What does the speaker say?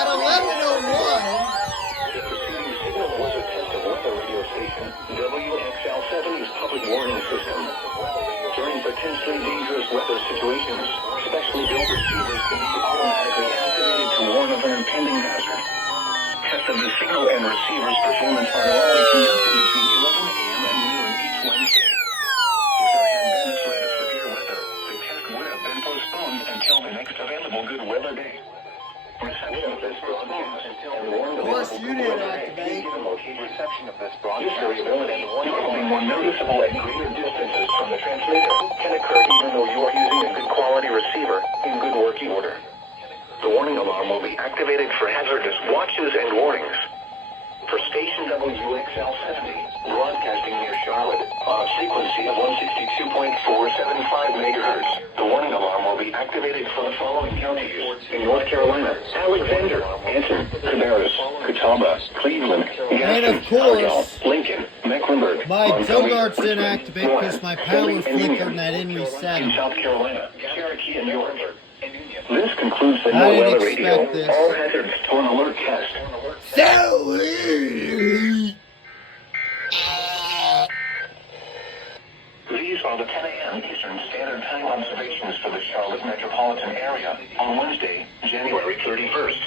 At 11:01. The preceding signal was a test of weather radio station WXL-70's public warning system. During potentially dangerous weather situations, specially built receivers can be automatically activated to warn of an impending hazard. Tests of the signal and receiver's performance are normally conducted between 11 a.m. and noon each Wednesday. If there had been a threat of severe weather, the test would have been postponed until the next available good weather day. Reception of this broadcast and warn the Plus, you didn't activate. Reception of this broadcast variability will be more noticeable at greater distances from the transmitter can occur even though you are using a good quality receiver in good working order. The warning alarm will be activated for hazardous watches and warnings. For station WXL-70, broadcasting near Charlotte on a frequency of 162.475 megahertz, the warning alarm will be activated for the following counties in North Carolina: Alexander, Anson, Cabarrus, Catawba, Cleveland, And of course, Lincoln, Mecklenburg, my Montgomery, Go-Karts didn't Richmond, activate Warren, because my power Philly, flickered and and I didn't reset in it. South Carolina, Cherokee, and York. This concludes the I No didn't Weather Radio. expect this. All hazards to an alert test. So, These are the 10 a.m. Eastern Standard Time observations for the Charlotte metropolitan area on Wednesday, January 31st.